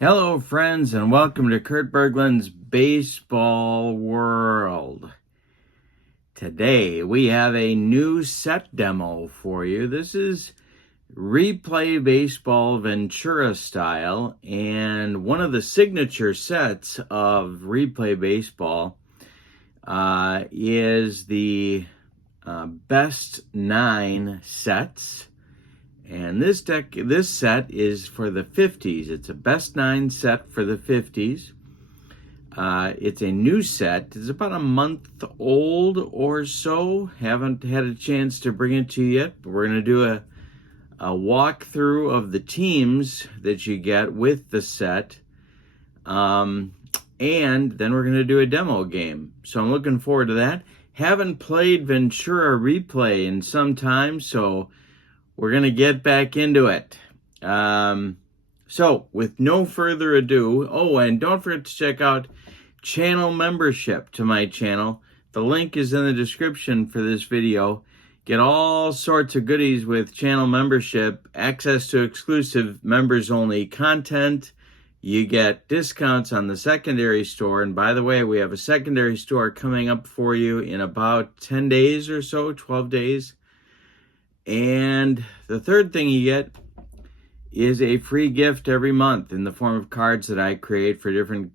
Hello, friends, and welcome to Kurt Berglund's Baseball World. Today, we have a new set demo for you. This is Replay Baseball Ventura style, and one of the signature sets of Replay Baseball is the best 9 sets. And this set is for the 50s. It's a best 9 set for the 50s. It's a new set. It's about a month old or so. Haven't had a chance to bring it to you yet, but we're going to do a walkthrough of the teams that you get with the set. And then we're going to do a demo game. So I'm looking forward to that. Haven't played Ventura Replay in some time, so we're going to get back into it. So, with no further ado, and don't forget to check out channel membership to my channel. The link is in the description for this video. Get all sorts of goodies with channel membership, access to exclusive members-only content. You get discounts on the secondary store. And by the way, we have a secondary store coming up for you in about 10 days or so, 12 days. And the third thing you get is a free gift every month in the form of cards that I create for different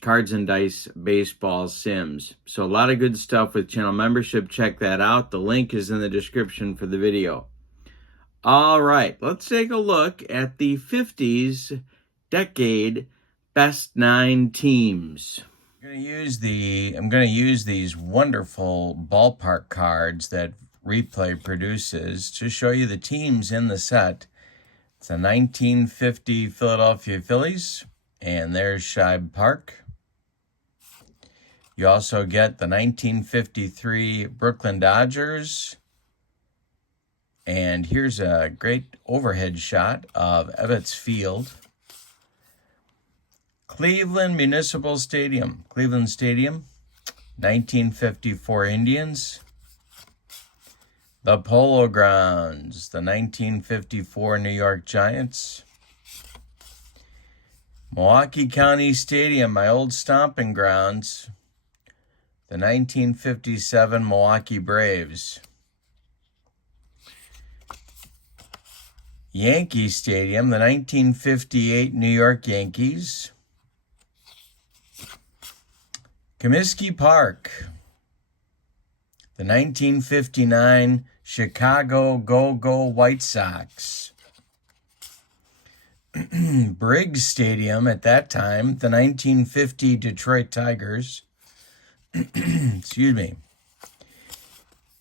cards and dice baseball sims. So a lot of good stuff with channel membership. Check that out. The link is in the description for the video. All right, let's take a look at the 50s decade best 9 teams. I'm going to use these wonderful ballpark cards that Replay produces to show you the teams in the set. It's a 1950 Philadelphia Phillies, and there's Shibe Park. You also get the 1953 Brooklyn Dodgers, and here's a great overhead shot of Ebbets Field. Cleveland Municipal Stadium, Cleveland Stadium, 1954 Indians. The Polo Grounds, the 1954 New York Giants. Milwaukee County Stadium, my old stomping grounds, the 1957 Milwaukee Braves. Yankee Stadium, the 1958 New York Yankees. Comiskey Park, the 1959 Chicago Go-Go White Sox. Briggs Stadium at that time, the 1950 Detroit Tigers. Excuse me.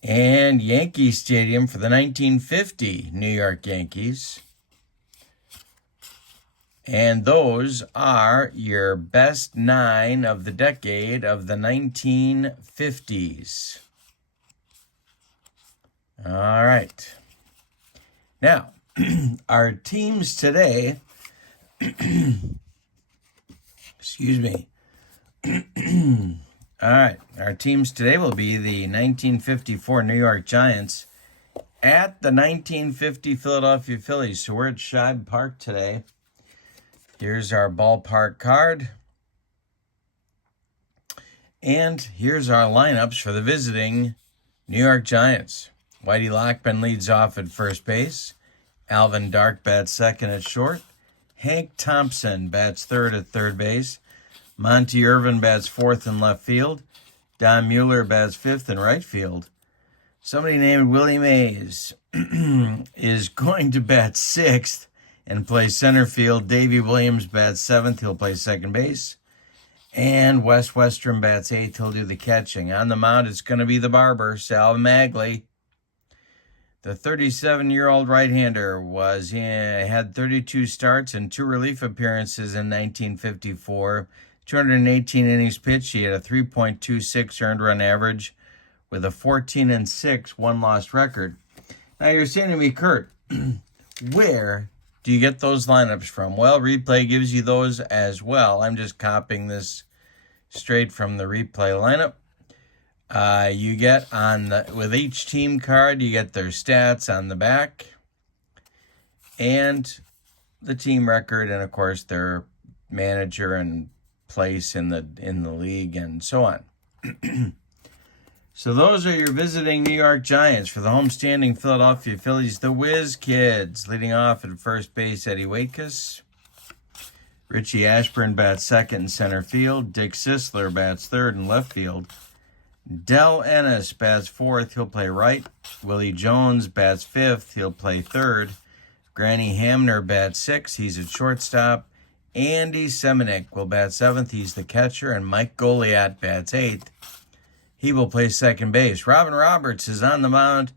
And Yankee Stadium for the 1950 New York Yankees. And those are your best 9 of the decade of the 1950s. All right. Now, our teams today, excuse me. All right, our teams today will be the 1954 New York Giants at the 1950 Philadelphia Phillies. So we're at Shibe Park today. Here's our ballpark card. And here's our lineups for the visiting New York Giants. Whitey Lockman leads off at first base. Alvin Dark bats second at short. Hank Thompson bats third at third base. Monty Irvin bats fourth in left field. Don Mueller bats fifth in right field. Somebody named Willie Mays is going to bat sixth and play center field. Davey Williams bats seventh. He'll play second base. And Wes Westrum bats eighth. He'll do the catching. On the mound, it's going to be the barber, Sal Magley. The 37-year-old right-hander had 32 starts and 2 relief appearances in 1954. 218 innings pitched. He had a 3.26 earned run average with a 14-6 one-loss record. Now you're saying to me, Kurt, where do you get those lineups from? Well, Replay gives you those as well. I'm just copying this straight from the Replay lineup. You get with each team card, you get their stats on the back. And the team record and, of course, their manager and place in the league and so on. So those are your visiting New York Giants. For the homestanding Philadelphia Phillies, the Whiz Kids. Leading off at first base, Eddie Waitkus. Richie Ashburn bats second and center field. Dick Sisler bats third and left field. Del Ennis bats fourth. He'll play right. Willie Jones bats fifth. He'll play third. Granny Hamner bats sixth. He's at shortstop. Andy Semenick will bat seventh. He's the catcher. And Mike Goliat bats eighth. He will play second base. Robin Roberts is on the mound.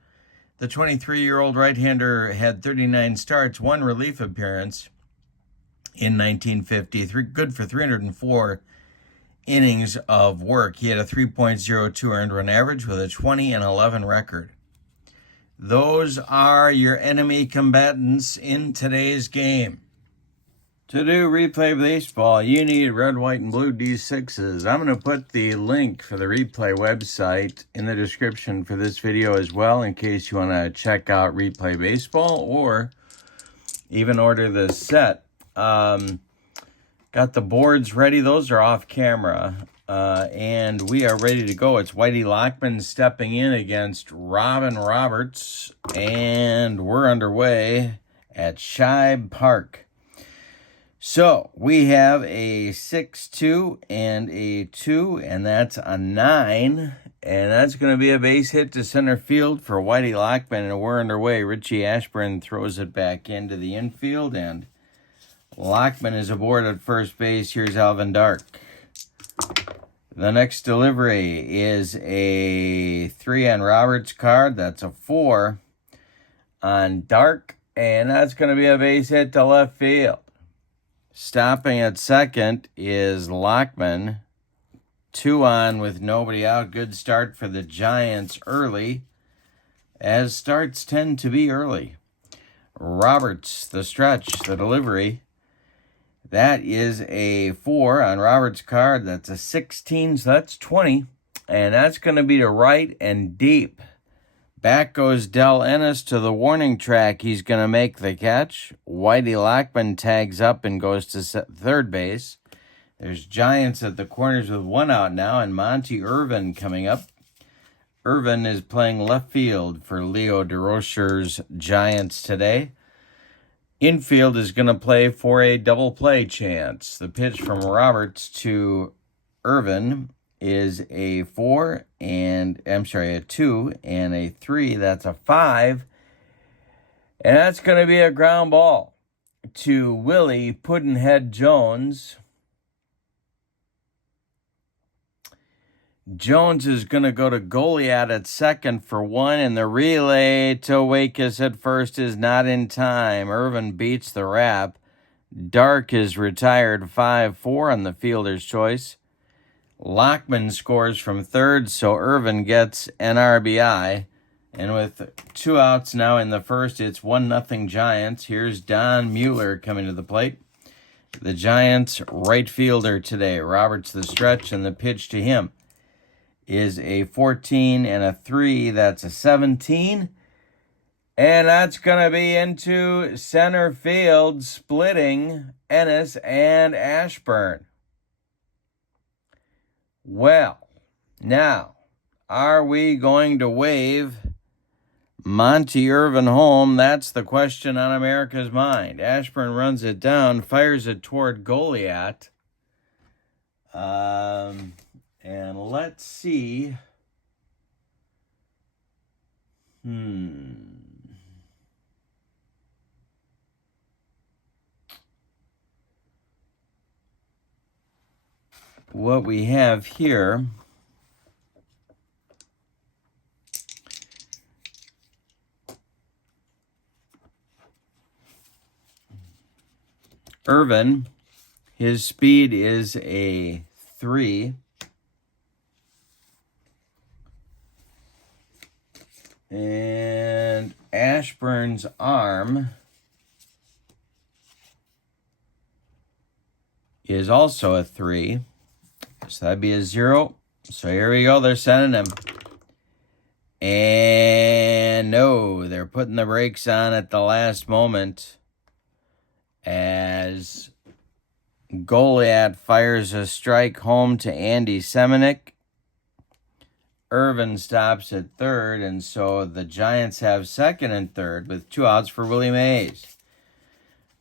The 23-year-old right-hander had 39 starts, one relief appearance in 1950. Good for 304 innings of work. He had a 3.02 earned run average with a 20-11 record. Those are your enemy combatants in today's game. To do replay baseball, you need red, white, and blue D6s. I'm going to put the link for the replay website in the description for this video as well, in case you want to check out replay baseball or even order the set. Got the boards ready. Those are off camera. And we are ready to go. It's Whitey Lockman stepping in against Robin Roberts. And we're underway at Shibe Park. So we have a 6-2 and a 2, and that's a 9. And that's going to be a base hit to center field for Whitey Lockman, and we're underway. Richie Ashburn throws it back into the infield, and Lockman is aboard at first base. Here's Alvin Dark. The next delivery is a 3 on Roberts' card. That's a 4 on Dark, and that's going to be a base hit to left field. Stopping at second is Lockman. 2 on with nobody out. Good start for the Giants early, as starts tend to be early. Roberts, the stretch, the delivery. That is a 4 on Roberts' card. That's a 16, so that's 20. And that's going to be to right and deep. Back goes Del Ennis to the warning track. He's going to make the catch. Whitey Lockman tags up and goes to third base. There's Giants at the corners with 1 out now, and Monty Irvin coming up. Irvin is playing left field for Leo DeRocher's Giants today. Infield is going to play for a double play chance. The pitch from Roberts to Irvin is a 2 and a 3. That's a 5. And that's going to be a ground ball to Willie Puddinhead Jones. Jones is going to go to Goliat at second for 1, and the relay to Waitkus at first is not in time. Irvin beats the wrap. Dark is retired 5-4 on the fielder's choice. Lockman scores from third, so Irvin gets an RBI. And with 2 outs now in the first, it's 1-0 Giants. Here's Don Mueller coming to the plate. The Giants' right fielder today. Roberts the stretch, and the pitch to him is a 14 and a 3. That's a 17. And that's going to be into center field, splitting Ennis and Ashburn. Well, now, are we going to wave Monty Irvin home? That's the question on America's mind. Ashburn runs it down, fires it toward Goliat. And let's see. What we have here Irvin, his speed is a 3. And Ashburn's arm is also a 3. So that'd be a 0. So here we go. They're sending him. And no, they're putting the brakes on at the last moment. as Goliath fires a strike home to Andy Semenick. Irvin stops at third, and so the Giants have second and third with 2 outs for Willie Mays.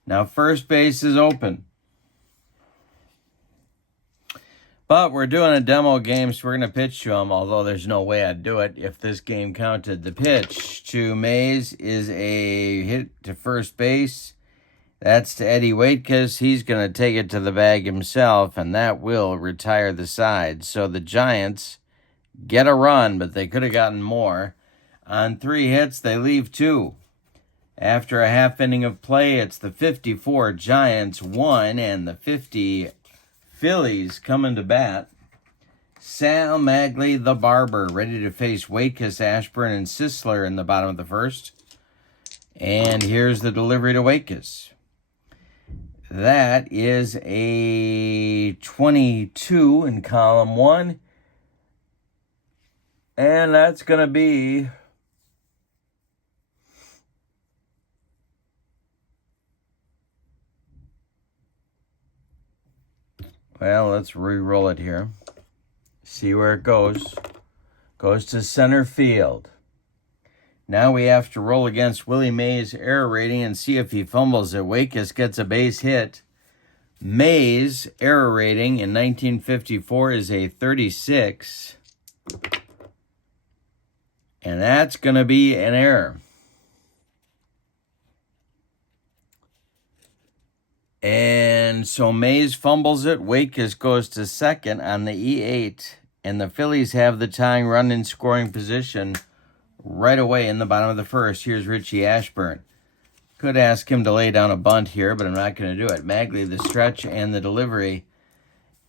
Now first base is open. But we're doing a demo game, so we're going to pitch to him, although there's no way I'd do it if this game counted. The pitch to Mays is a hit to first base. That's to Eddie Waitkus. He's going to take it to the bag himself, and that will retire the side. So the Giants get a run, but they could have gotten more. On 3 hits, they leave 2. After a half inning of play, it's the 54 Giants 1 and the 50 Phillies coming to bat. Sal Magley, the barber, ready to face Waitkus, Ashburn, and Sisler in the bottom of the first. And here's the delivery to Waitkus. That is a 22 in column 1. And that's going to be well, let's re-roll it here. See where it goes. Goes to center field. Now we have to roll against Willie Mays' error rating and see if he fumbles it. Waitkus gets a base hit. Mays' error rating in 1954 is a 36. And that's going to be an error. And so Mays fumbles it. Waitkus goes to second on the E8. And the Phillies have the tying run in scoring position right away in the bottom of the first. Here's Richie Ashburn. Could ask him to lay down a bunt here, but I'm not going to do it. Magley, the stretch and the delivery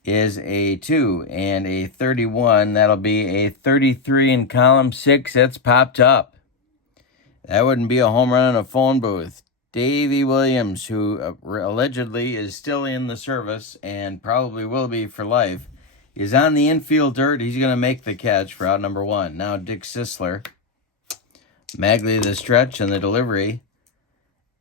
is a 2 and a 31. That'll be a 33 in column 6. It's popped up. That wouldn't be a home run in a phone booth. Davey Williams, who allegedly is still in the service and probably will be for life, is on the infield dirt. He's going to make the catch for out number 1. Now Dick Sisler. Magley, the stretch and the delivery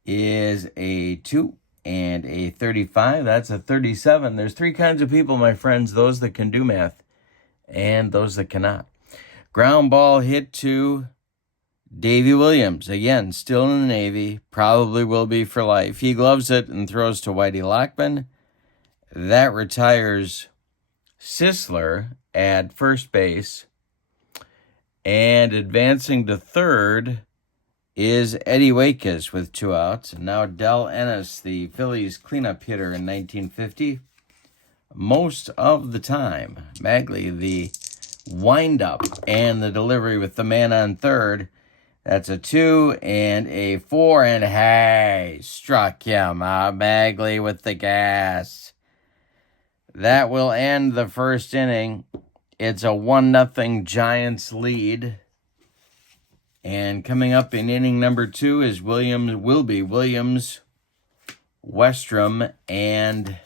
is a 2 and a 35. That's a 37. There's 3 kinds of people, my friends. Those that can do math and those that cannot. Ground ball hit to Davey Williams. Again, still in the Navy. Probably will be for life. He gloves it and throws to Whitey Lockman. That retires Sisler at first base. And advancing to third is Eddie Waitkus with 2 outs. And now Del Ennis, the Phillies cleanup hitter in 1950. Most of the time. Magley, the windup and the delivery with the man on third. That's a 2 and a 4. And hey, struck him out. Magley with the gas. That will end the first inning. It's a 1-0 Giants lead. And coming up in inning number 2 is Williams, Westrom, and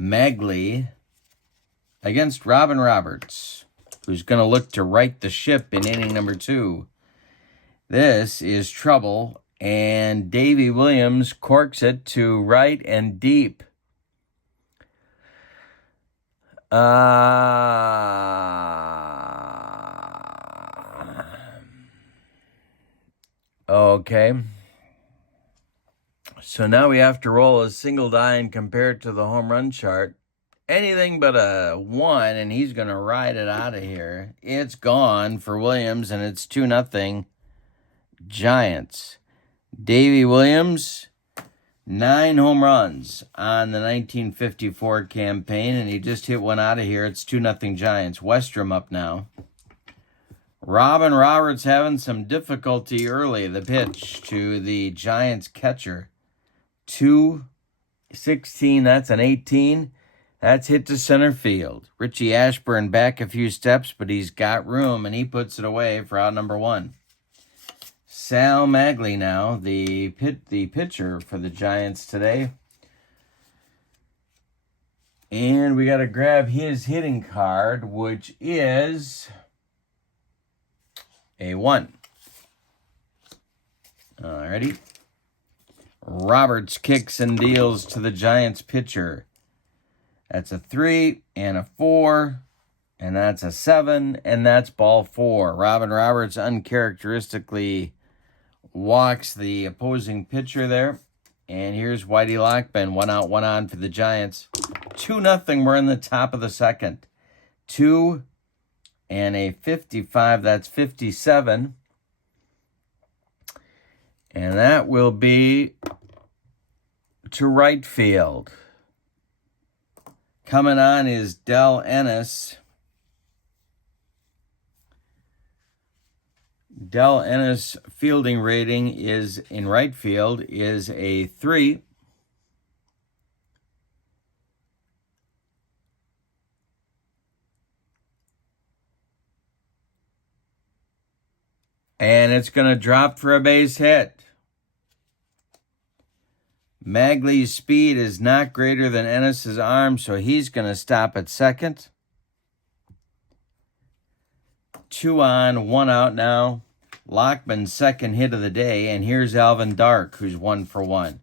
Magley against Robin Roberts, who's going to look to right the ship in inning number 2. This is trouble, and Davey Williams corks it to right and deep. Okay. So now we have to roll a single die and compare it to the home run chart. Anything but a 1, and he's going to ride it out of here. It's gone for Williams, and it's 2-0 Giants. Davey Williams, 9 home runs on the 1954 campaign, and he just hit one out of here. It's 2-0 Giants. Westrom up now. Robin Roberts having some difficulty early. The pitch to the Giants catcher. 2-16, that's an 18. That's hit to center field. Richie Ashburn back a few steps, but he's got room, and he puts it away for out number 1. Sal Magley now, the pitcher for the Giants today. And we got to grab his hitting card, which is a 1. Alrighty. Roberts kicks and deals to the Giants pitcher. That's a 3 and a 4, and that's a 7, and that's ball 4. Robin Roberts uncharacteristically walks the opposing pitcher there. And here's Whitey Lockman, 1 out, 1 on for the Giants. 2-0, we're in the top of the second. 2 and a 55, that's 57. And that will be to right field. Coming on is Del Ennis. Del Ennis' fielding rating is in right field is a 3. And it's going to drop for a base hit. Magley's speed is not greater than Ennis's arm, so he's going to stop at second. 2 on, 1 out now. Lockman's second hit of the day, and here's Alvin Dark, who's 1 for 1.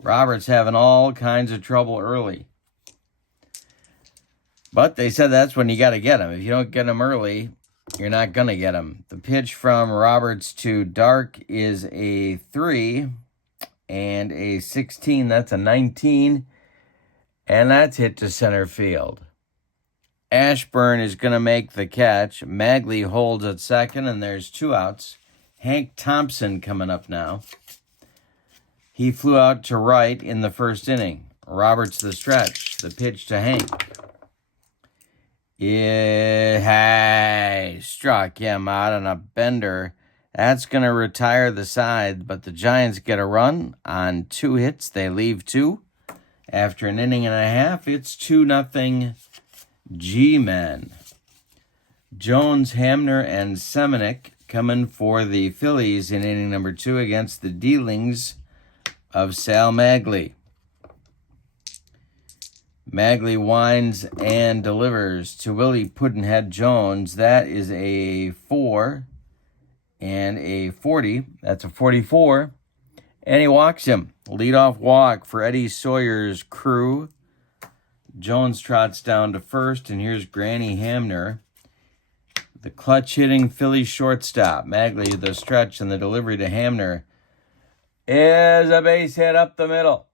Roberts having all kinds of trouble early. But they said that's when you got to get him. If you don't get him early, you're not going to get him. The pitch from Roberts to Dark is a 3 and a 16. That's a 19, and that's hit to center field. Ashburn is going to make the catch. Magley holds at second, and there's 2 outs. Hank Thompson coming up now. He flew out to right in the first inning. Roberts the stretch. The pitch to Hank. Struck him out on a bender. That's going to retire the side, but the Giants get a run on 2 hits. They leave 2. After an inning and a half, it's 2-0 G-Men. Jones, Hamner, and Semenick coming for the Phillies in inning number 2 against the dealings of Sal Magley. Magley winds and delivers to Willie Puddinhead Jones. That is a 4 and a 40. That's a 44. And he walks him. Leadoff walk for Eddie Sawyer's crew. Jones trots down to first, and here's Granny Hamner. The clutch hitting Philly shortstop. Magley, the stretch, and the delivery to Hamner is a base hit up the middle.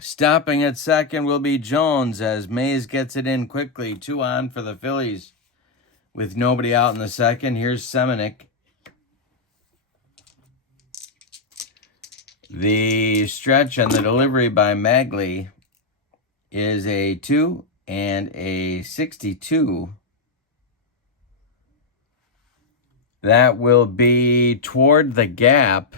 Stopping at second will be Jones as Mays gets it in quickly. 2 on for the Phillies with nobody out in the second. Here's Semenick. The stretch and the delivery by Magley is a 2 and a 62. That will be toward the gap.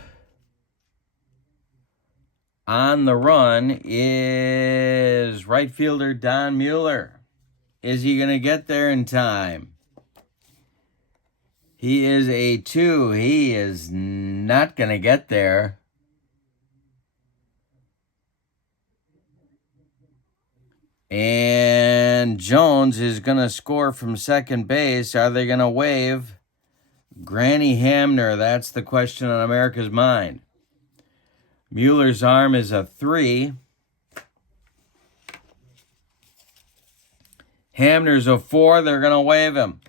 On the run is right fielder Don Mueller. Is he going to get there in time? He is a 2. He is not going to get there. And Jones is going to score from second base. Are they going to wave? Granny Hamner, that's the question on America's mind. Mueller's arm is a 3. Hamner's a 4. They're going to wave him.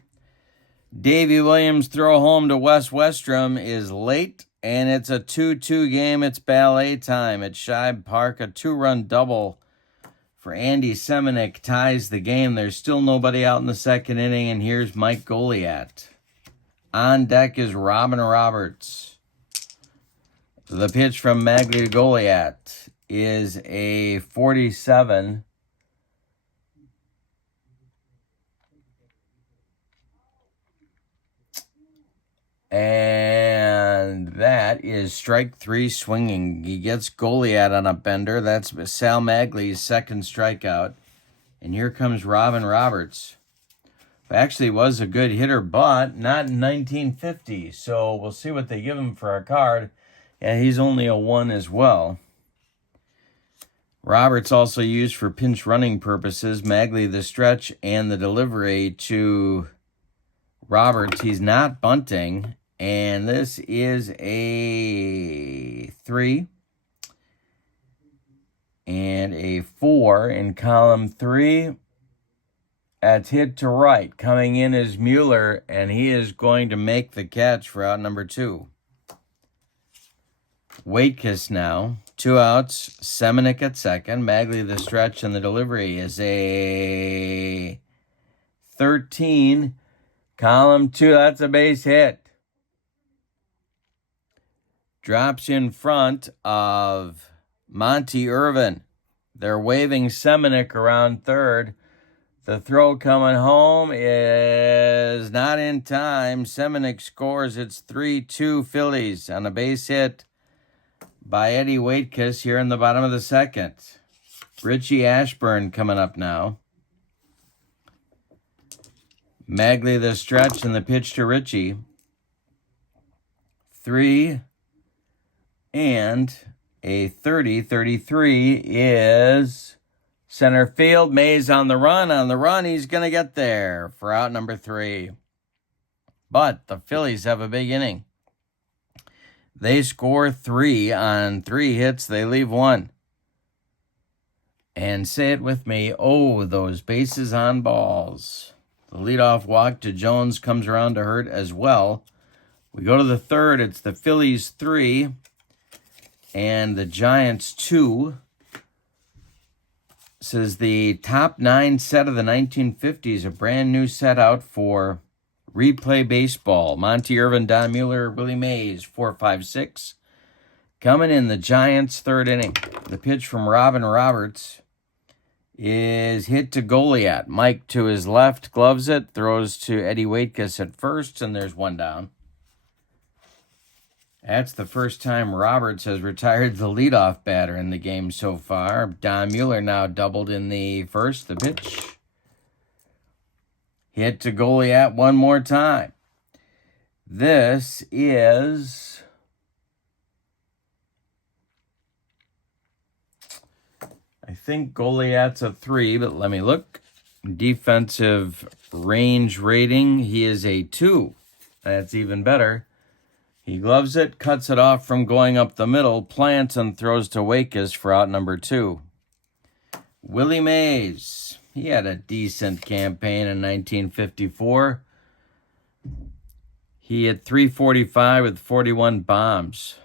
Davey Williams' throw home to Wes Westrom is late, and it's a 2-2 game. It's ballet time at Shibe Park. A 2-run double for Andy Semenick ties the game. There's still nobody out in the second inning, and here's Mike Goliat. On deck is Robin Roberts. The pitch from Magley to Goliat is a 47. And that is strike 3 swinging. He gets Goliat on a bender. That's Sal Magley's second strikeout. And here comes Robin Roberts. Actually was a good hitter, but not in 1950. So we'll see what they give him for a card. Yeah, he's only a 1 as well. Roberts also used for pinch running purposes. Magley the stretch and the delivery to Roberts. He's not bunting. And this is a 3 and a 4 in column 3. That's hit to right. Coming in is Mueller, and he is going to make the catch for out number 2. Waitkus now. 2 outs. Semenick at second. Magley the stretch, and the delivery is a 13. Column 2, that's a base hit. Drops in front of Monty Irvin. They're waving Semenick around third. The throw coming home is not in time. Semenick scores. It's 3-2 Phillies on a base hit by Eddie Waitkus here in the bottom of the second. Richie Ashburn coming up now. Magley the stretch and the pitch to Richie. 3 and a 30-33 is center field. Mays on the run. On the run, he's going to get there for out number 3. But the Phillies have a big inning. They score 3 on 3 hits. They leave 1. And say it with me. Oh, those bases on balls. The leadoff walk to Jones comes around to Hurt as well. We go to the third. It's the Phillies 3 and the Giants 2. This is the top 9 set of the 1950s, a brand new set out for replay baseball. Monty Irvin, Don Mueller, Willie Mays, 4, 5, 6. Coming in the Giants' third inning. The pitch from Robin Roberts is hit to Goliath. Mike to his left, gloves it, throws to Eddie Waitkus at first, and there's 1 down. That's the first time Roberts has retired the leadoff batter in the game so far. Don Mueller now doubled in the first. The pitch hit to Goliath 1 more time. This is I think Goliath's a 3, but let me look. Defensive range rating, he is a 2. That's even better. He gloves it, cuts it off from going up the middle, plants and throws to Waitkus for out number 2. Willie Mays, he had a decent campaign in 1954. He hit .345 with 41 bombs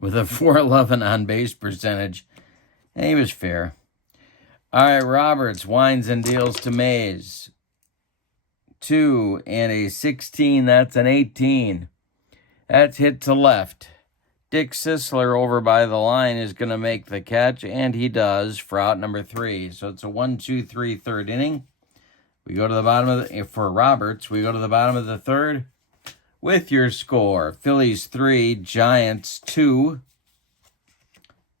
with a .411 on-base percentage. And he was fair. All right, Roberts winds and deals to Mays. 2 and a 16, that's an 18. That's hit to left. Dick Sisler over by the line is going to make the catch, and he does for out number 3. So it's a 1-2-3 third inning. We go to the bottom of the, for Roberts, we go to the bottom of the third with your score. Phillies 3, Giants 2.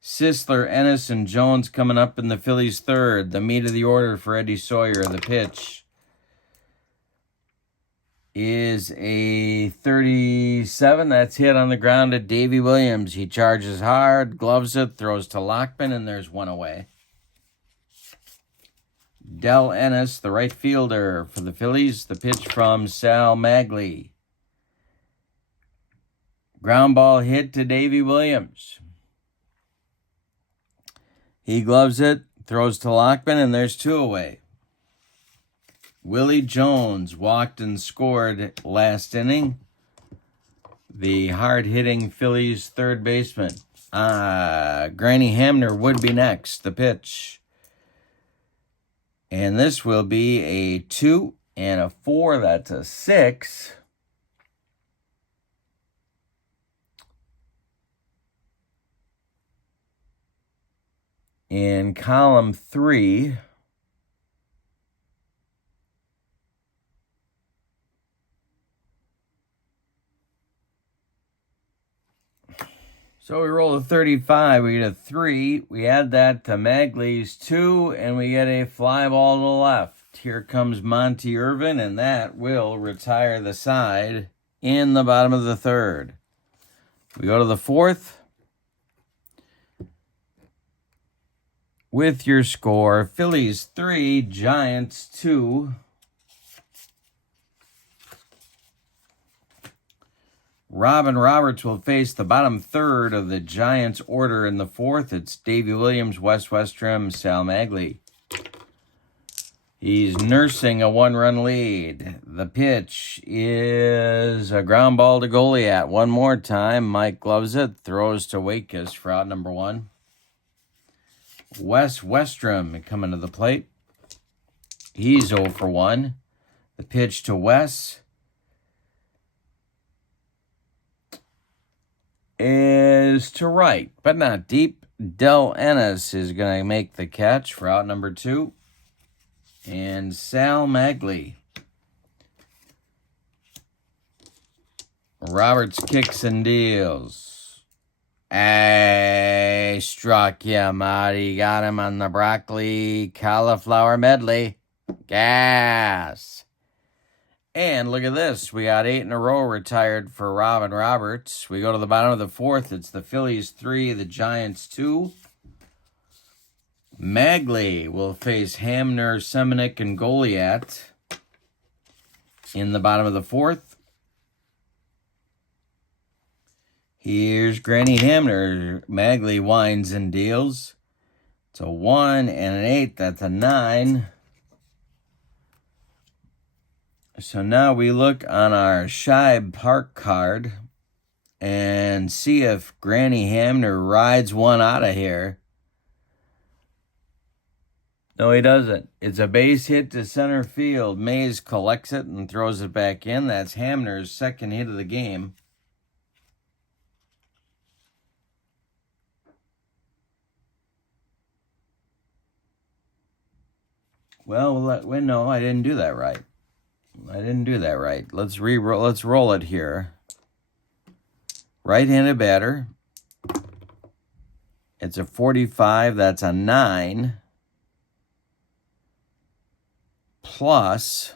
Sisler, Ennis, and Jones coming up in the Phillies' third. The meat of the order for Eddie Sawyer. The pitch is a 37. That's hit on the ground to Davey Williams. He charges hard, gloves it, throws to Lockman, and there's 1 away. Del Ennis, the right fielder for the Phillies. The pitch from Sal Magley. Ground ball hit to Davey Williams. He gloves it, throws to Lockman, and there's 2 away. Willie Jones walked and scored last inning. The hard-hitting Phillies third baseman. Granny Hamner would be next. The pitch. And this will be a 2 and a 4. That's a 6. In column 3, so we roll a 35, we get a 3, we add that to Magley's 2, and we get a fly ball to the left. Here comes Monty Irvin, and that will retire the side in the bottom of the third. We go to the fourth. With your score, Phillies 3, Giants 2. Robin Roberts will face the bottom third of the Giants' order in the fourth. It's Davey Williams, Wes Westrom, Sal Magley. He's nursing a one-run lead. The pitch is a ground ball to Goliath. One more time. Mike gloves it, throws to Waitkus for out number one. Wes Westrom coming to the plate. He's 0 for 1. The pitch to Wes is to right, but not deep. Del Ennis is going to make the catch for out number 2. And Sal Magley. Roberts kicks and deals. Struck him out. He got him on the broccoli cauliflower medley. Gas. And look at this. We got 8 in a row retired for Robin Roberts. We go to the bottom of the fourth. It's the Phillies 3, the Giants 2. Magley will face Hamner, Semenuk, and Goliath in the bottom of the fourth. Here's Granny Hamner. Magley winds and deals. It's a 1 and an 8. That's a 9. So now we look on our Shibe Park card and see if Granny Hamner rides one out of here. No, he doesn't. It's a base hit to center field. Mays collects it and throws it back in. That's Hamner's second hit of the game. Well, no, I didn't do that right. Let's roll it here. Right-handed batter. It's a 45. That's a 9. Plus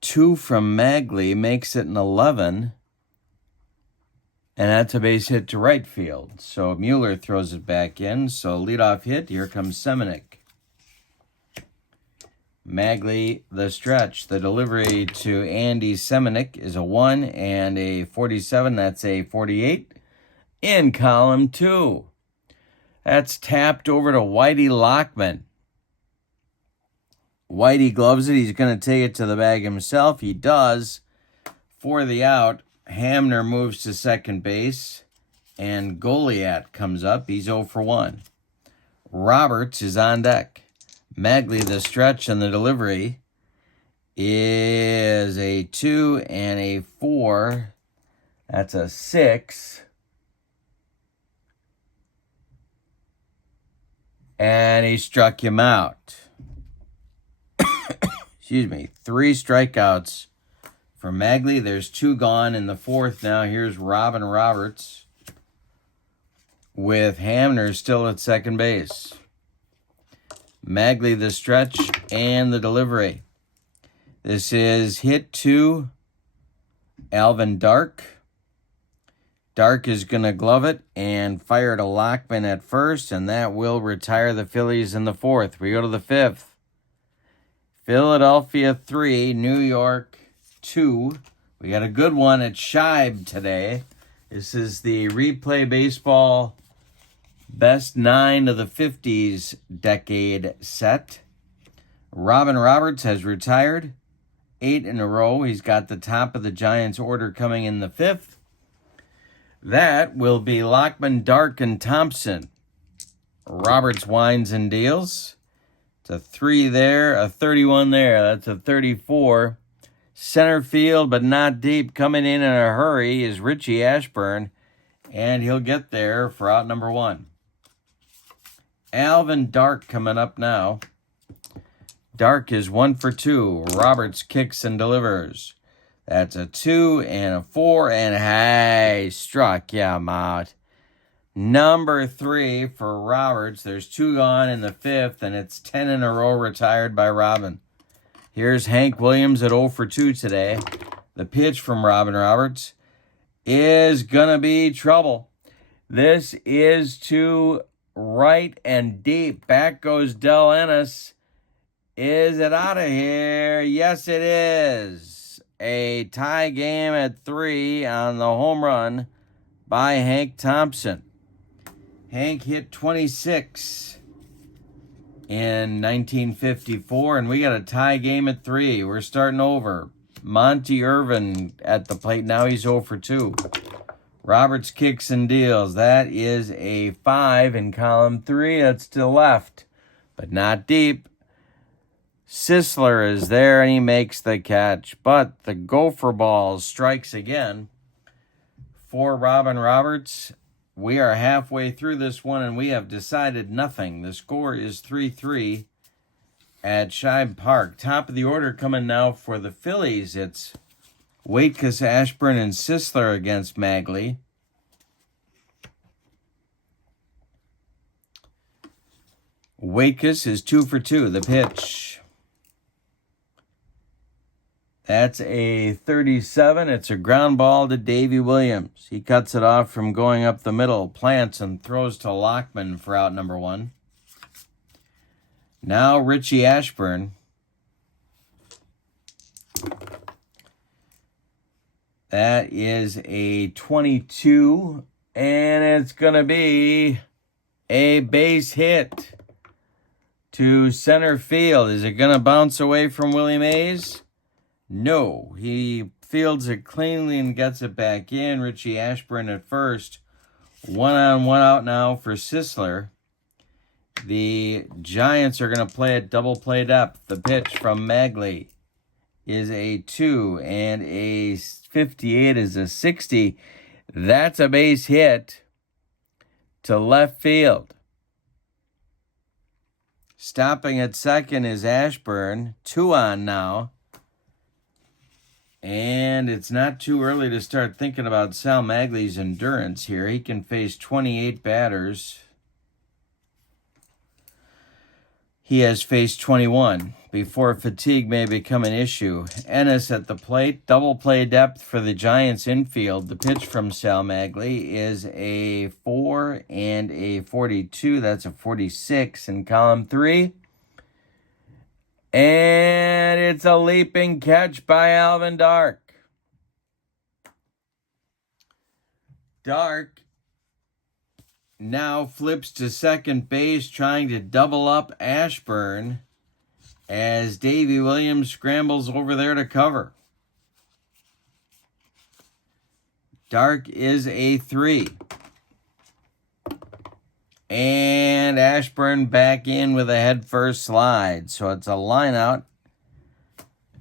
two from Magley makes it an 11. And that's a base hit to right field. So Mueller throws it back in. So leadoff hit. Here comes Semenuk. Magley, the stretch. The delivery to Andy Semenuk is a 1 and a 47. That's a 48 in column 2. That's tapped over to Whitey Lockman. Whitey gloves it. He's going to take it to the bag himself. He does. For the out, Hamner moves to second base, and Goliath comes up. He's 0 for 1. Roberts is on deck. Magley, the stretch, and the delivery is a 2 and a 4. That's a 6. And he struck him out. Excuse me. 3 strikeouts for Magley. There's 2 gone in the fourth now. Here's Robin Roberts with Hamner still at second base. Magley, the stretch, and the delivery. This is hit to Alvin Dark. Dark is going to glove it and fire to Lockman at first, and that will retire the Phillies in the fourth. We go to the fifth. Philadelphia 3, New York 2. We got a good one at Shibe today. This is the Replay Baseball Best 9 of the 50s decade set. Robin Roberts has retired 8 in a row. He's got the top of the Giants order coming in the fifth. That will be Lockman, Dark, and Thompson. Roberts winds and deals. It's a 3 there, a 31 there. That's a 34. Center field, but not deep. Coming in a hurry is Richie Ashburn, and he'll get there for out number 1. Alvin Dark coming up now. Dark is 1 for 2. Roberts kicks and delivers. That's a 2 and a 4, and hey, struck him out. Number 3 for Roberts. There's 2 gone in the fifth, and it's 10 in a row retired by Robin. Here's Hank Williams at 0 for 2 today. The pitch from Robin Roberts is going to be trouble. This is to right and deep. Back goes Del Ennis. Is it out of here? Yes, it is. A tie game at 3 on the home run by Hank Thompson. Hank hit 26 in 1954, and we got a tie game at 3. We're starting over. Monty Irvin at the plate. Now he's 0 for 2. Roberts kicks and deals. That is a 5 in column 3. That's to the left, but not deep. Sisler is there, and he makes the catch. But the gopher ball strikes again for Robin Roberts. We are halfway through this one, and we have decided nothing. The score is 3-3 at Shibe Park. Top of the order coming now for the Phillies. It's Waitkus, Ashburn, and Sisler against Magley. Waitkus is 2 for 2. The pitch. That's a 37. It's a ground ball to Davy Williams. He cuts it off from going up the middle, plants, and throws to Lockman for out number 1. Now Richie Ashburn. That is a 22, and it's going to be a base hit to center field. Is it going to bounce away from Willie Mays? No. He fields it cleanly and gets it back in. Richie Ashburn at first. 1 on 1 out now for Sisler. The Giants are going to play at double play depth. The pitch from Magley is a 2, and a 58 is a 60. That's a base hit to left field. Stopping at second is Ashburn. 2 on now. And it's not too early to start thinking about Sal Magley's endurance here. He can face 28 batters. He has faced 21 before fatigue may become an issue. Ennis at the plate. Double play depth for the Giants infield. The pitch from Sal Magley is a 4 and a 42. That's a 46 in column 3. And it's a leaping catch by Alvin Dark. Dark now flips to second base, trying to double up Ashburn as Davy Williams scrambles over there to cover. Dark is a 3. And Ashburn back in with a head-first slide. So it's a line out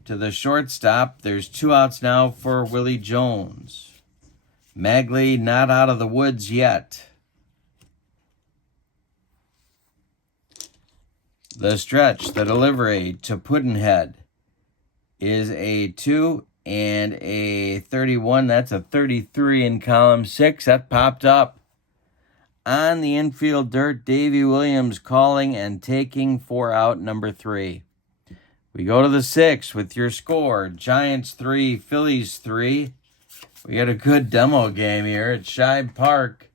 to the shortstop. There's 2 outs now for Willie Jones. Magley not out of the woods yet. The stretch, the delivery to Puddinhead is a 2 and a 31. That's a 33 in column 6. That popped up. On the infield dirt, Davy Williams calling and taking for out number 3. We go to the 6th with your score. Giants 3, Phillies 3. We got a good demo game here at Shibe Park.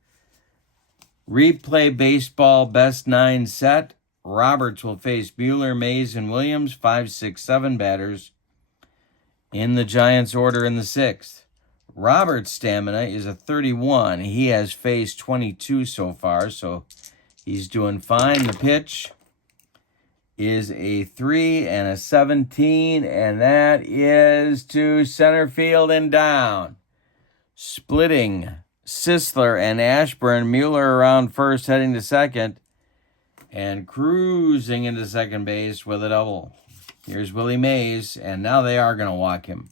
Replay baseball best 9 set. Roberts will face Buehler, Mays, and Williams, 5, 6, 7 batters in the Giants order in the 6th. Roberts' stamina is a 31. He has faced 22 so far, so he's doing fine. The pitch is a 3 and a 17, and that is to center field and down. Splitting Sisler and Ashburn. Mueller around first, heading to second, and cruising into second base with a double. Here's Willie Mays, and now they are going to walk him.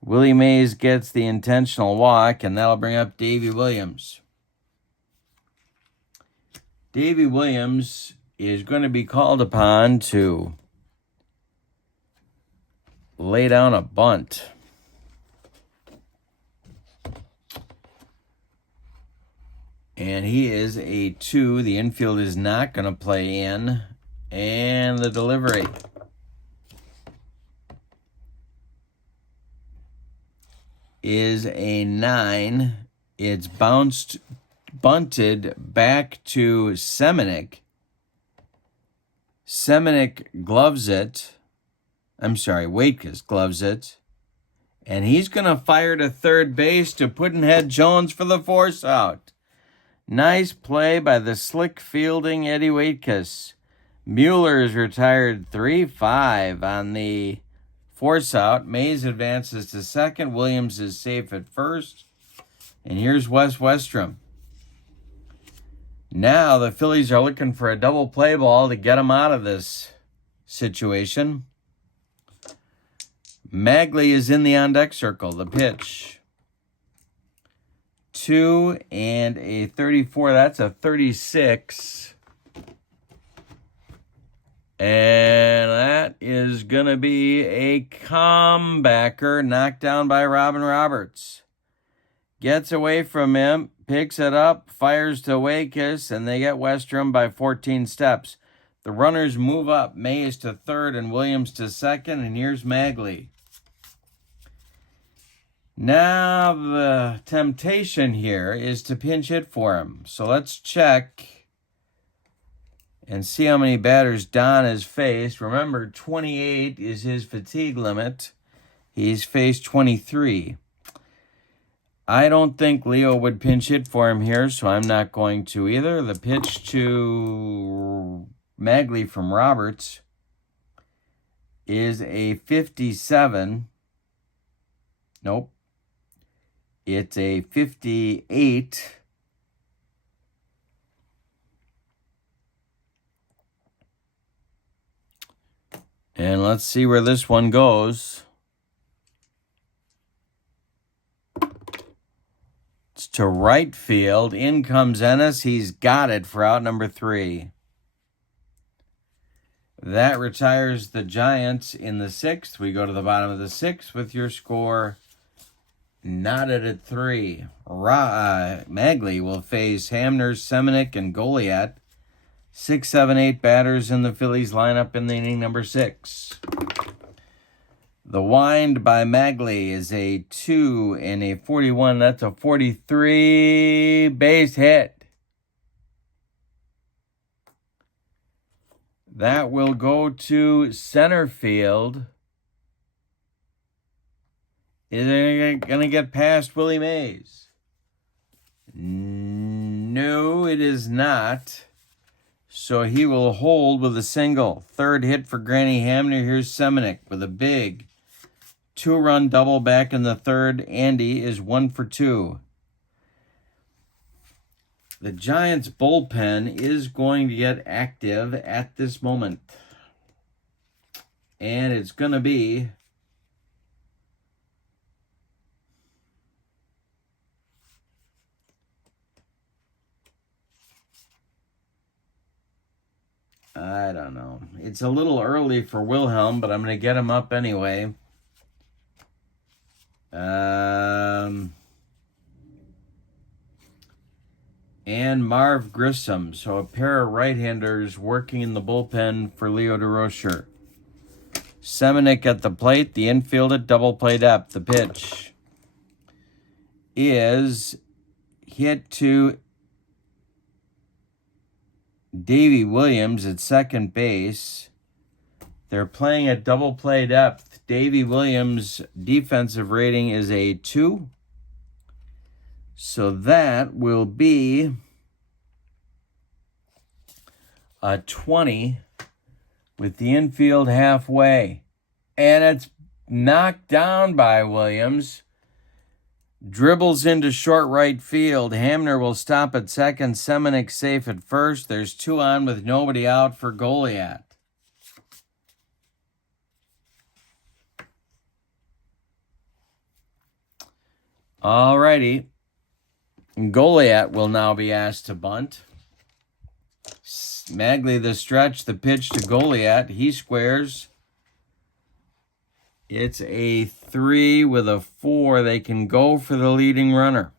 Willie Mays gets the intentional walk, and that'll bring up Davy Williams. Davy Williams is going to be called upon to lay down a bunt. And he is a 2. The infield is not going to play in. And the delivery is a 9. It's bunted back to Semenuk. Semenic gloves it. Waitkus gloves it. And he's going to fire to third base to Pudd'nhead Jones for the force out. Nice play by the slick fielding Eddie Waitkus. Mueller is retired 3-5 on the force out. Mays advances to second. Williams is safe at first. And here's Wes Westrom. Now the Phillies are looking for a double play ball to get them out of this situation. Magley is in the on-deck circle. The pitch. 2 and a 34. That's a 36. And that is going to be a comebacker knocked down by Robin Roberts. Gets away from him, picks it up, fires to Waitkus, and they get Westrom by 14 steps. The runners move up, Mays to third and Williams to second, and here's Magley. Now the temptation here is to pinch hit for him. So let's check and see how many batters Don has faced. Remember, 28 is his fatigue limit. He's faced 23. I don't think Leo would pinch hit for him here, so I'm not going to either. The pitch to Magley from Roberts is a 57. Nope. It's a 58. And let's see where this one goes. It's to right field. In comes Ennis. He's got it for out number 3. That retires the Giants in the 6th. We go to the bottom of the 6th with your score knotted at 3. Magley will face Hamner, Semenic, and Goliat. 6, 7, 8 batters in the Phillies lineup in the inning number 6. The wind by Magley is a 2 and a 41. That's a 43 base hit. That will go to center field. Is it going to get past Willie Mays? No, it is not. So he will hold with a single. Third hit for Granny Hamner. Here's Semenic with a big 2-run double back in the third. Andy is 1 for 2. The Giants' bullpen is going to get active at this moment. And it's going to be I don't know. It's a little early for Wilhelm, but I'm going to get him up anyway. And Marv Grissom. So a pair of right-handers working in the bullpen for Leo DeRocher. Semenic at the plate. The infield at double play depth. The pitch is hit to Davey Williams at second base. They're playing at double play depth. Davey Williams' defensive rating is a 2. So that will be a 20 with the infield halfway. And it's knocked down by Williams. Dribbles into short right field. Hamner will stop at second. Semenic safe at first. There's 2 on with nobody out for Goliat. Alrighty. Goliat will now be asked to bunt. Magley the stretch. The pitch to Goliat. He squares. It's a 3 with a 4. They can go for the leading runner.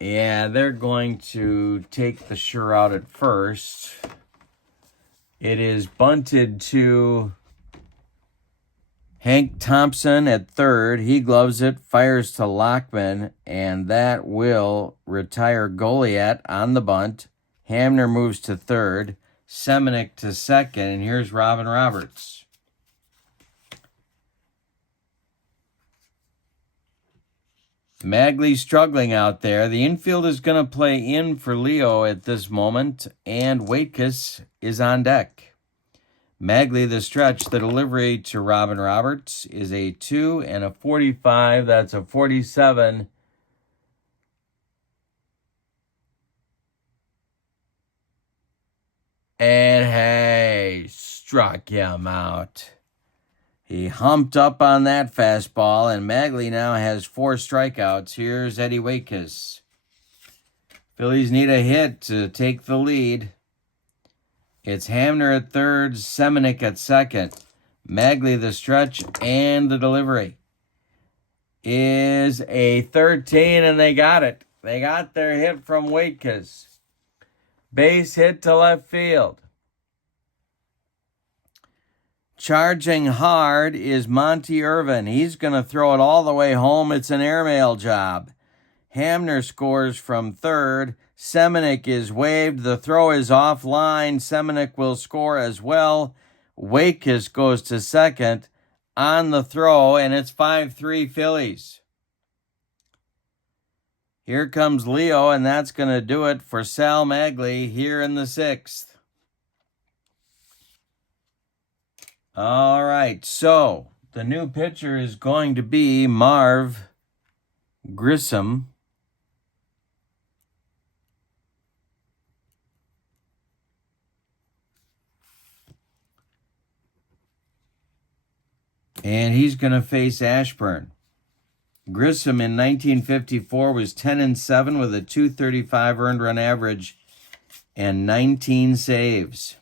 Yeah, they're going to take the sure out at first. It is bunted to Hank Thompson at third. He gloves it, fires to Lockman, and that will retire Goliat on the bunt. Hamner moves to third. Semenick to second, and here's Robin Roberts. Magley struggling out there. The infield is going to play in for Leo at this moment, and Waitkus is on deck. Magley, the stretch, the delivery to Robin Roberts is a 2 and a 45. That's a 47. And hey, struck him out. He humped up on that fastball, and Magley now has 4 strikeouts. Here's Eddie Waitkus. Phillies need a hit to take the lead. It's Hamner at third, Semenick at second. Magley, the stretch, and the delivery is a 13, and they got it. They got their hit from Waitkus. Base hit to left field. Charging hard is Monty Irvin. He's going to throw it all the way home. It's an airmail job. Hamner scores from third. Semenick is waved. The throw is offline. Semenick will score as well. Waitkus goes to second on the throw, and it's 5-3 Phillies. Here comes Leo, and that's going to do it for Sal Magley here in the 6th. All right, so the new pitcher is going to be Marv Grissom. And he's going to face Ashburn. Grissom in 1954 was 10-7 with a .235 earned run average and 19 saves.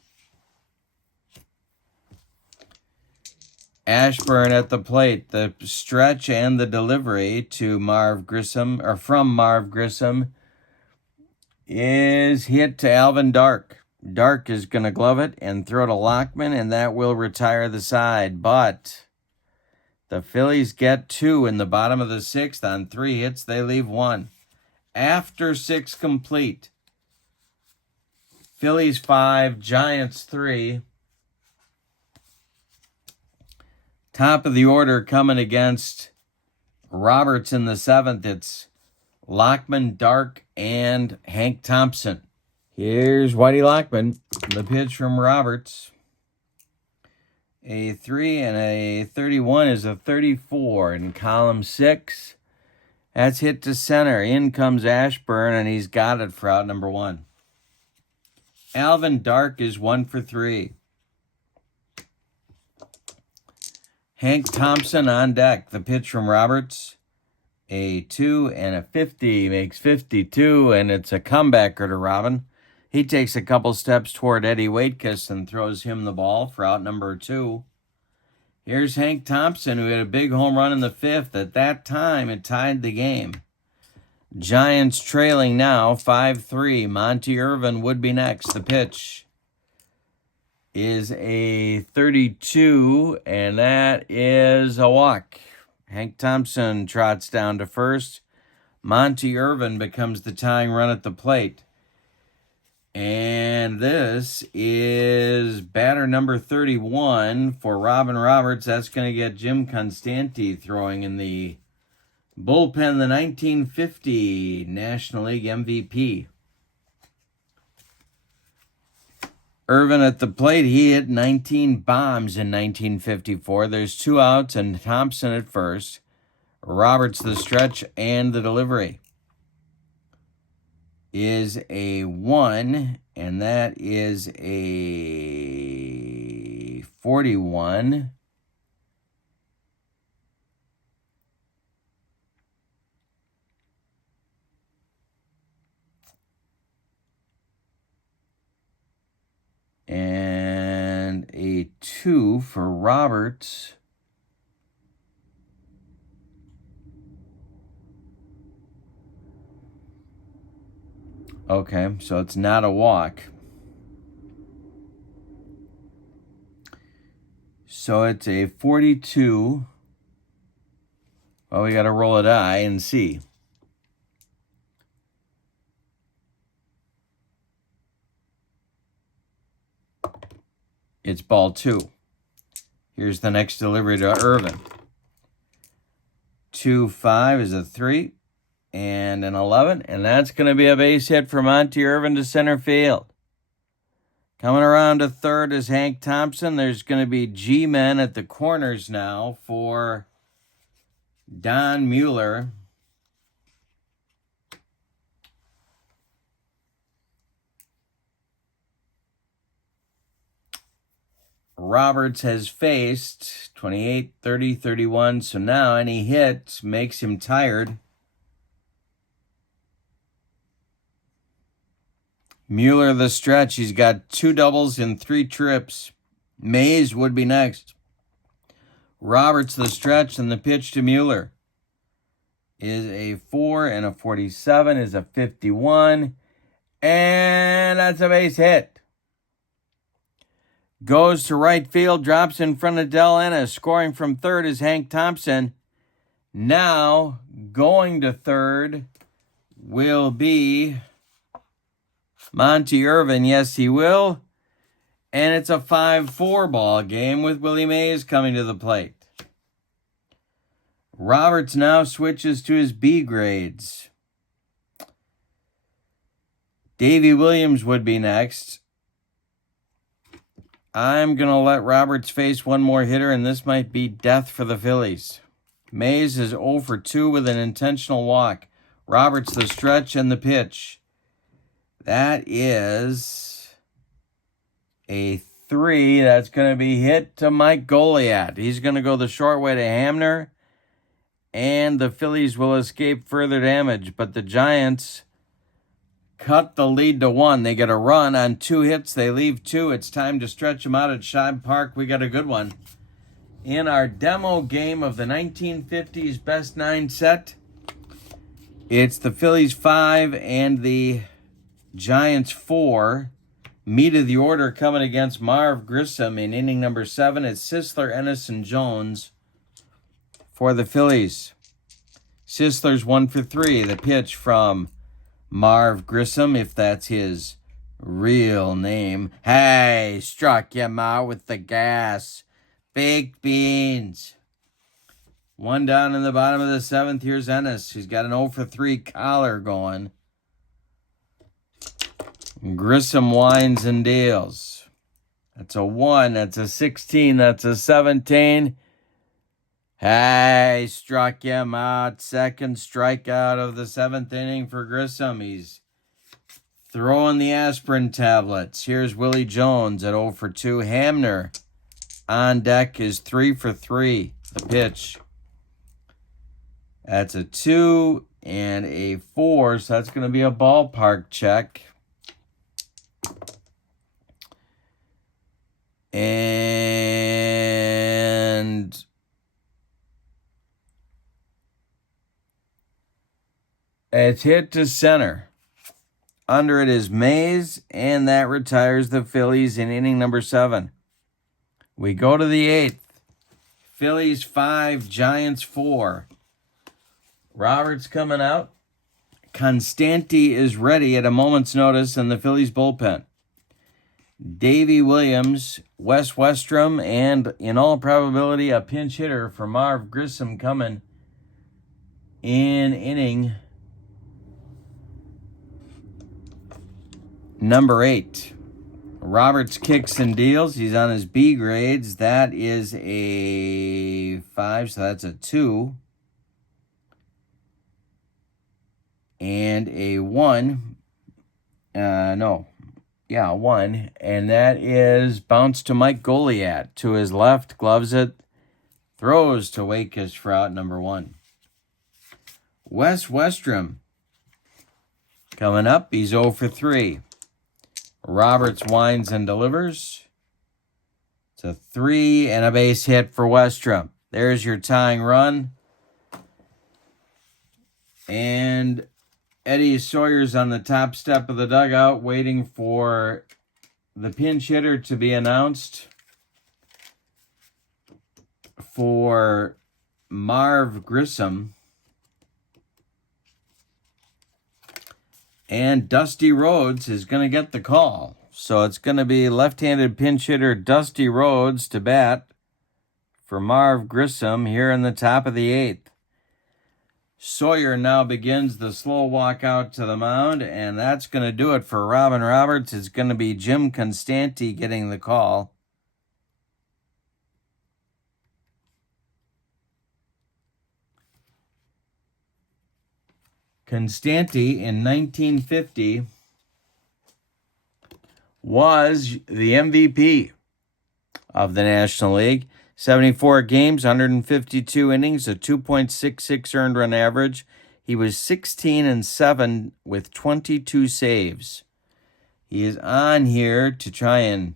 Ashburn at the plate. The stretch and the delivery to Marv Grissom, or from Marv Grissom, is hit to Alvin Dark. Dark is going to glove it and throw to Lockman, and that will retire the side. But the Phillies get 2 in the bottom of the 6th. On 3 hits, they leave 1. After 6 complete, Phillies 5, Giants 3. Top of the order coming against Roberts in the 7th. It's Lockman, Dark, and Hank Thompson. Here's Whitey Lockman. The pitch from Roberts. A 3 and a 31 is a 34 in column 6. That's hit to center. In comes Ashburn, and he's got it for out number 1. Alvin Dark is 1 for 3. Hank Thompson on deck. The pitch from Roberts. A 2 and a 50 makes 52, and it's a comebacker to Robin. He takes a couple steps toward Eddie Waitkus and throws him the ball for out number 2. Here's Hank Thompson, who had a big home run in the 5th. At that time, it tied the game. Giants trailing now, 5-3. Monty Irvin would be next. The pitch is a 32, and that is a walk. Hank Thompson trots down to first. Monty Irvin becomes the tying run at the plate. And this is batter number 31 for Robin Roberts. That's going to get Jim Constanti throwing in the bullpen, the 1950 National League MVP. Irvin at the plate. He hit 19 bombs in 1954. There's 2 outs and Thompson at first. Roberts the stretch and the delivery is a 1, and that is a 41. And a 2 for Roberts. Okay, so it's not a walk. So it's a 42. Well, we got to roll a die and see. It's ball 2. Here's the next delivery to Irvin. 2-5 is a 3 and an 11. And that's going to be a base hit for Monty Irvin to center field. Coming around to third is Hank Thompson. There's going to be G-men at the corners now for Don Mueller. Roberts has faced 28, 30, 31. So now any hit makes him tired. Mueller the stretch. He's got 2 doubles in 3 trips. Mays would be next. Roberts the stretch, and the pitch to Mueller is a 4 and a 47 is a 51. And that's a base hit. Goes to right field, drops in front of Del Ennis. Scoring from third is Hank Thompson. Now, going to third will be Monty Irvin. Yes, he will. And it's a 5-4 ball game with Willie Mays coming to the plate. Roberts now switches to his B grades. Davey Williams would be next. I'm going to let Roberts face one more hitter, and this might be death for the Phillies. Mays is 0 for 2 with an intentional walk. Roberts the stretch and the pitch. That is a 3. That's going to be hit to Mike Goliat. He's going to go the short way to Hamner, and the Phillies will escape further damage, but the Giants cut the lead to 1. They get a run on 2 hits. They leave 2. It's time to stretch them out at Shibe Park. We got a good one. In our demo game of the 1950s Best 9 set, it's the Phillies 5 and the Giants 4. Meat of the order coming against Marv Grissom in inning number 7. It's Sisler, Ennis, and Jones for the Phillies. Sisler's 1 for 3. The pitch from Marv Grissom, if that's his real name. Hey, struck him out with the gas. Baked beans. 1 down in the bottom of the 7th. Here's Ennis. He's got an 0 for 3 collar going. Grissom winds and deals. That's a 1. That's a 16. That's a 17. Hey, struck him out. 2nd strikeout of the 7th inning for Grissom. He's throwing the aspirin tablets. Here's Willie Jones at 0 for 2. Hamner on deck is 3 for 3. The pitch. That's a 2 and a 4, so that's going to be a ballpark check. And it's hit to center. Under it is Mays, and that retires the Phillies in inning number 7. We go to the 8th. Phillies 5, Giants 4. Roberts coming out. Constanti is ready at a moment's notice in the Phillies bullpen. Davey Williams, Wes Westrom, and in all probability a pinch hitter for Marv Grissom coming in inning number 8. Roberts kicks and deals. He's on his B grades. That is a 5, so that's a 2. And a 1. 1. And that is bounce to Mike Goliat. To his left, gloves it. Throws to Wakish for out number 1. Wes Westrom coming up. He's 0 for 3. Roberts winds and delivers. It's a 3 and a base hit for Westrom. There's your tying run. And Eddie Sawyer's on the top step of the dugout waiting for the pinch hitter to be announced. for Marv Grissom. And Dusty Rhodes is going to get the call. So it's going to be left-handed pinch hitter Dusty Rhodes to bat for Marv Grissom here in the top of the 8th. Sawyer now begins the slow walk out to the mound, and that's going to do it for Robin Roberts. It's going to be Jim Constanti getting the call. Constanti in 1950 was the MVP of the National League. 74 games, 152 innings, a 2.66 earned run average. He was 16-7 with 22 saves. He is on here to try and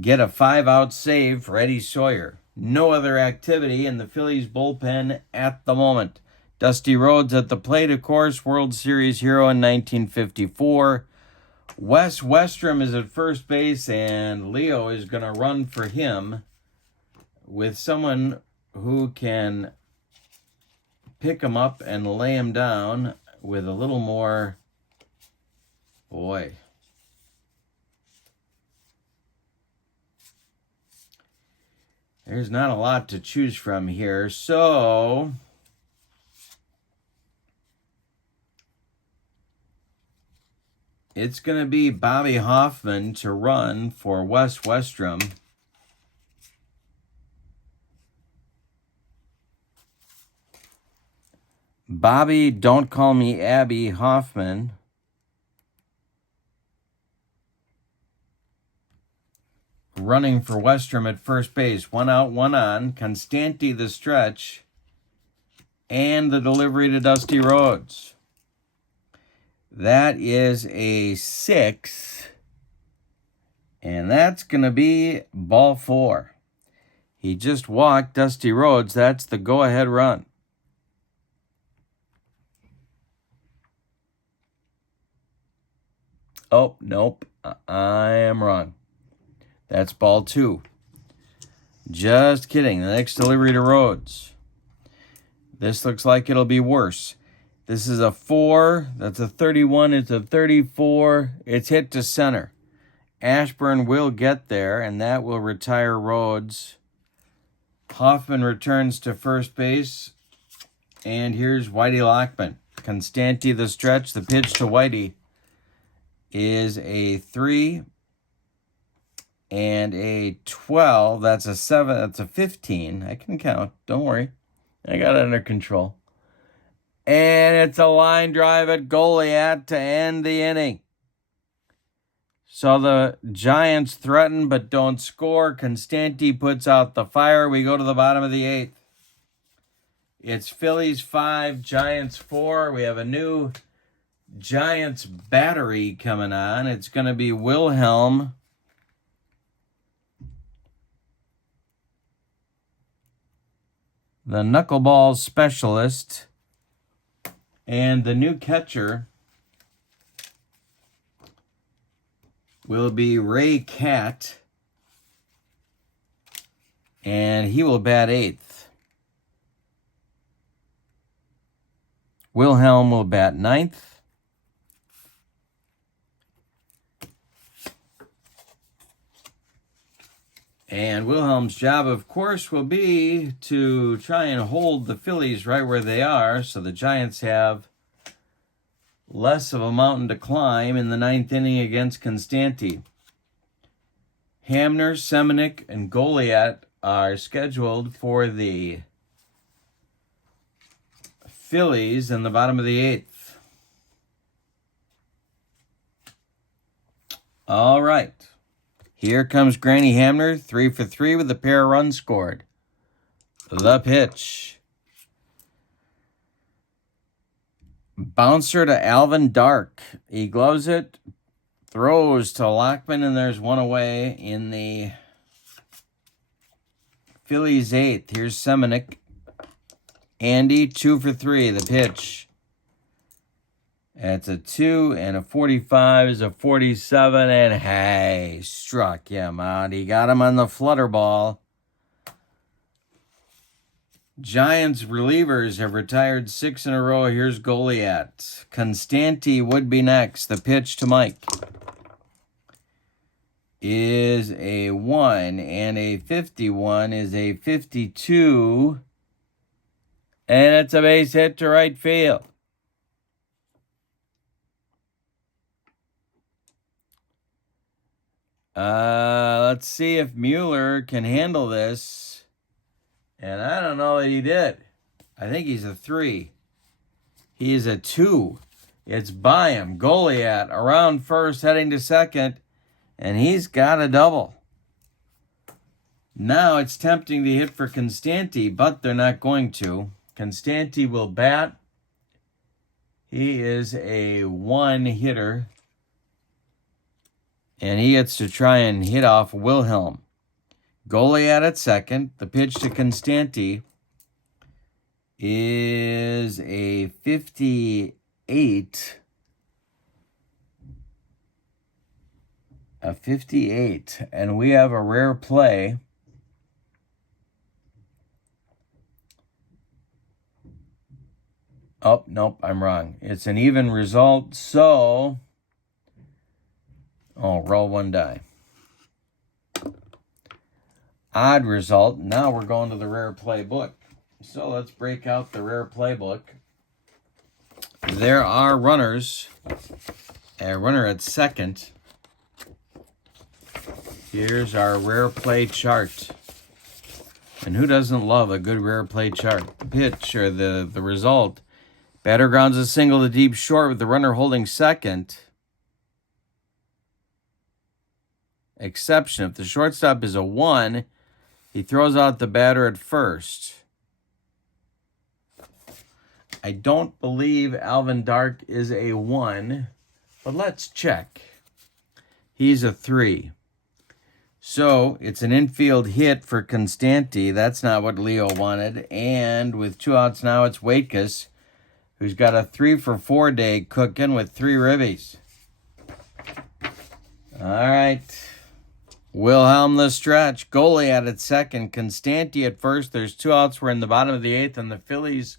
get a 5-out save for Eddie Sawyer. No other activity in the Phillies bullpen at the moment. Dusty Rhodes at the plate, of course, World Series hero in 1954. Wes Westrom is at first base, and Leo is going to run for him with someone who can pick him up and lay him down with a little more, boy. There's not a lot to choose from here, so it's going to be Bobby Hoffman to run for Wes Westrom. Bobby, don't call me Abby Hoffman. Running for Westrom at first base. 1 out, 1 on. Constanti the stretch. And the delivery to Dusty Rhodes. That is a 6. And that's going to be ball 4. He just walked Dusty Rhodes. That's the go-ahead run. Oh, nope. I am wrong. That's ball 2. Just kidding. The next delivery to Rhodes. This looks like it'll be worse. This is a 4. That's a 31. It's a 34. It's hit to center. Ashburn will get there, and that will retire Rhodes. Hoffman returns to first base. And here's Whitey Lockman. Constanti the stretch. The pitch to Whitey is a 3 and a 12. That's a 7. That's a 15. I can count. Don't worry. I got it under control. And it's a line drive at Goliath to end the inning. So the Giants threaten but don't score. Constanti puts out the fire. We go to the bottom of the 8th. It's Phillies 5, Giants 4. We have a new Giants battery coming on. It's going to be Wilhelm. The knuckleball specialist. And the new catcher will be Ray Catt. And he will bat 8th. Wilhelm will bat 9th. And Wilhelm's job, of course, will be to try and hold the Phillies right where they are so the Giants have less of a mountain to climb in the 9th inning against Constanti. Hamner, Semenuk, and Goliath are scheduled for the Phillies in the bottom of the 8th. All right. Here comes Granny Hamner, 3 for 3 with a pair of runs scored. The pitch. Bouncer to Alvin Dark. He gloves it, throws to Lockman, and there's one away in the Phillies 8th. Here's Semenuk. Andy, 2 for 3. The pitch. That's a 2, and a 45 is a 47, and hey, struck him out. He got him on the flutter ball. Giants relievers have retired 6 in a row. Here's Goliath. Constanti would be next. The pitch to Mike is a 1, and a 51 is a 52, and it's a base hit to right field. Let's see if Mueller can handle this. And I don't know that he did. I think he's a 3. He is a 2. It's by him. Goliath around first, heading to second. And he's got a double. Now it's tempting to hit for Constanti, but they're not going to. Constanti will bat. He is a 1 hitter. And he gets to try and hit off Wilhelm. Goliath at second. The pitch to Constanti is a 58. A 58. And we have a rare play. Oh, nope, I'm wrong. It's an even result, so... Oh, roll 1 die. Odd result. Now we're going to the rare play book. So let's break out the rare play book. There are runners. A runner at second. Here's our rare play chart. And who doesn't love a good rare play chart? The pitch, or the result. Batter grounds a single to deep short with the runner holding second. Exception, if the shortstop is a 1, he throws out the batter at first. I don't believe Alvin Dark is a 1, but let's check. He's a 3. So it's an infield hit for Constanti. That's not what Leo wanted. And with 2 outs now, it's Waitkus, who's got a 3-for-4 day cooking with 3 ribbies. All right. Wilhelm the stretch. Goliath at second. Constanti at first. There's 2 outs. We're in the bottom of the 8th, and the Phillies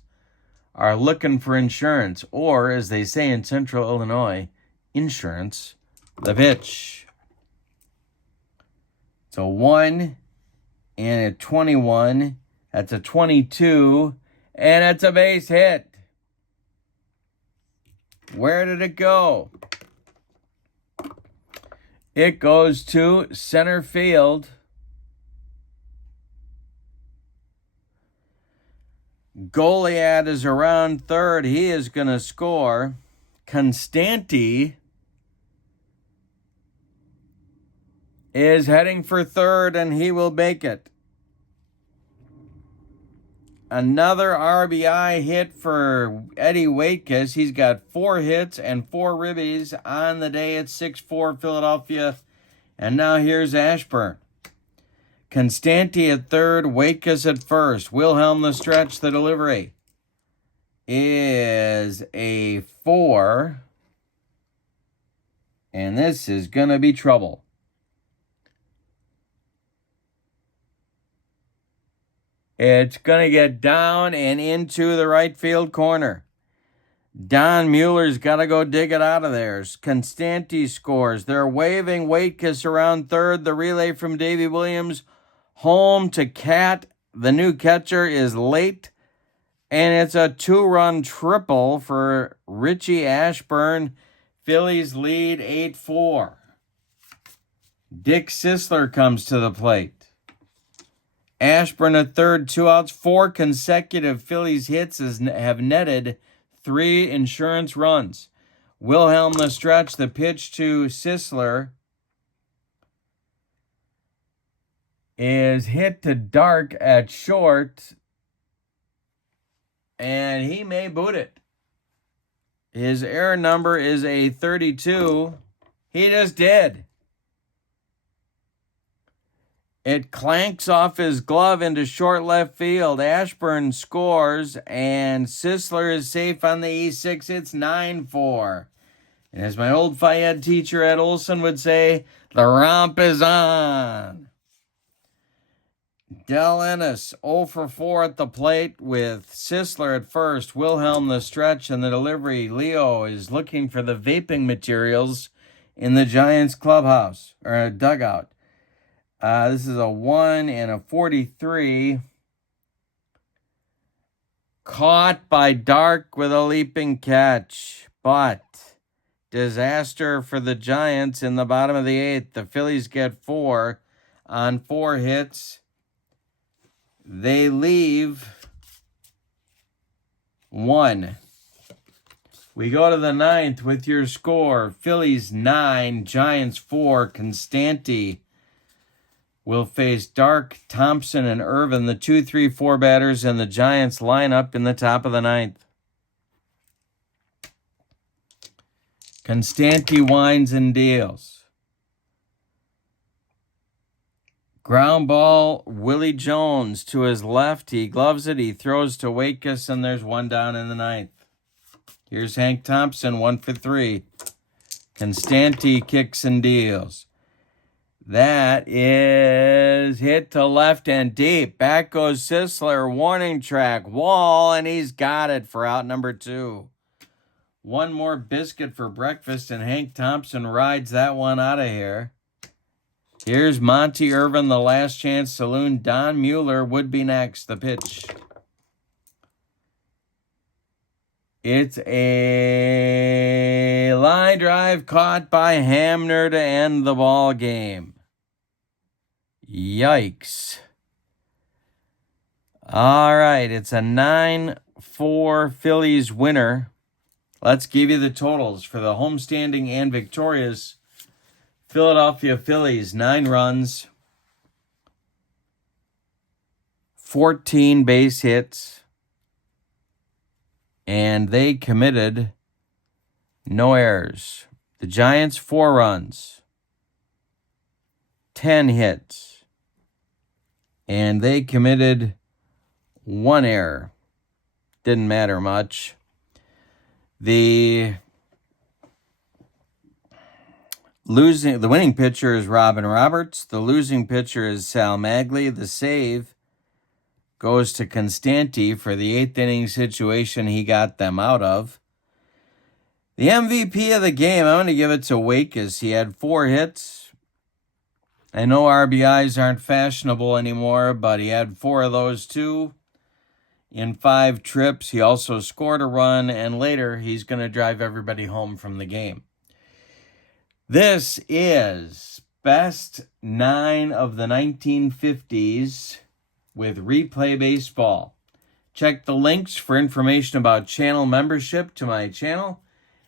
are looking for insurance, or as they say in Central Illinois, insurance. The pitch. It's a 1 and a 21. That's a 22, and it's a base hit. Where did it go? It goes to center field. Goliath is around third. He is going to score. Constanti is heading for third, and he will make it. Another RBI hit for Eddie Waitkus. He's got 4 hits and 4 ribbies on the day at 6-4 Philadelphia. And now here's Ashburn. Constanti at third, Waitkus at first. Wilhelm the stretch, the delivery is a 4. And this is going to be trouble. It's going to get down and into the right field corner. Don Mueller's got to go dig it out of there. Constanti scores. They're waving Waitkus around third. The relay from Davey Williams home to Cat. The new catcher is late. And it's a 2-run triple for Richie Ashburn. Phillies lead 8-4. Dick Sisler comes to the plate. Ashburn at third, 2 outs, 4 consecutive Phillies hits have netted 3 insurance runs. Wilhelm the stretch, the pitch to Sisler is hit to Dark at short, and he may boot it. His error number is a 32. He just did. It clanks off his glove into short left field. Ashburn scores, and Sisler is safe on the E6. It's 9-4. And as my old Phi Ed teacher, Ed Olson, would say, the romp is on. Del Ennis 0 for 4 at the plate with Sisler at first. Wilhelm the stretch and the delivery. Leo is looking for the vaping materials in the Giants clubhouse or dugout. This is a 1 and a 43. Caught by Dark with a leaping catch, but disaster for the Giants in the bottom of the 8th. The Phillies get 4 on 4 hits. They leave 1. We go to the 9th with your score. Phillies 9, Giants 4. Constanti will face Dark, Thompson, and Irvin, the 2, 3, 4 batters, and the Giants lineup in the top of the 9th. Constanti winds and deals. Ground ball, Willie Jones to his left. He gloves it. He throws to Wakus, and there's 1 down in the 9th. Here's Hank Thompson, 1 for 3. Constanti kicks and deals. That is hit to left and deep. Back goes Sisler. Warning track. Wall, and he's got it for out number 2. 1 more biscuit for breakfast, and Hank Thompson rides that one out of here. Here's Monty Irvin, the last chance saloon. Don Mueller would be next. The pitch. It's a line drive caught by Hamner to end the ball game. Yikes. All right, it's a 9-4 Phillies winner. Let's give you the totals for the homestanding and victorious Philadelphia Phillies. 9 runs, 14 base hits, and they committed no errors. The Giants, 4 runs, 10 hits, and they committed 1 error. Didn't matter much. The winning pitcher is Robin Roberts. The losing pitcher is Sal Magli. The save goes to Constanti for the 8th inning situation he got them out of. The MVP of the game, I'm going to give it to Wakus. He had 4 hits. I know RBIs aren't fashionable anymore, but he had 4 of those too. In 5 trips, he also scored a run, and later he's going to drive everybody home from the game. This is Best 9 of the 1950s with Replay Baseball. Check the links for information about channel membership to my channel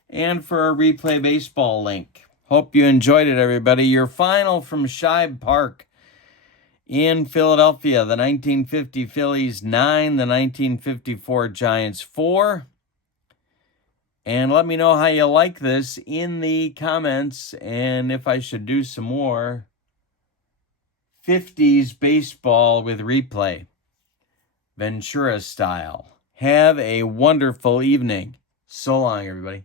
and for a Replay Baseball link. Hope you enjoyed it, everybody. Your final from Shibe Park in Philadelphia, the 1950 Phillies 9, the 1954 Giants 4. And let me know how you like this in the comments, and if I should do some more 50s baseball with replay, Ventura style. Have a wonderful evening. So long, everybody.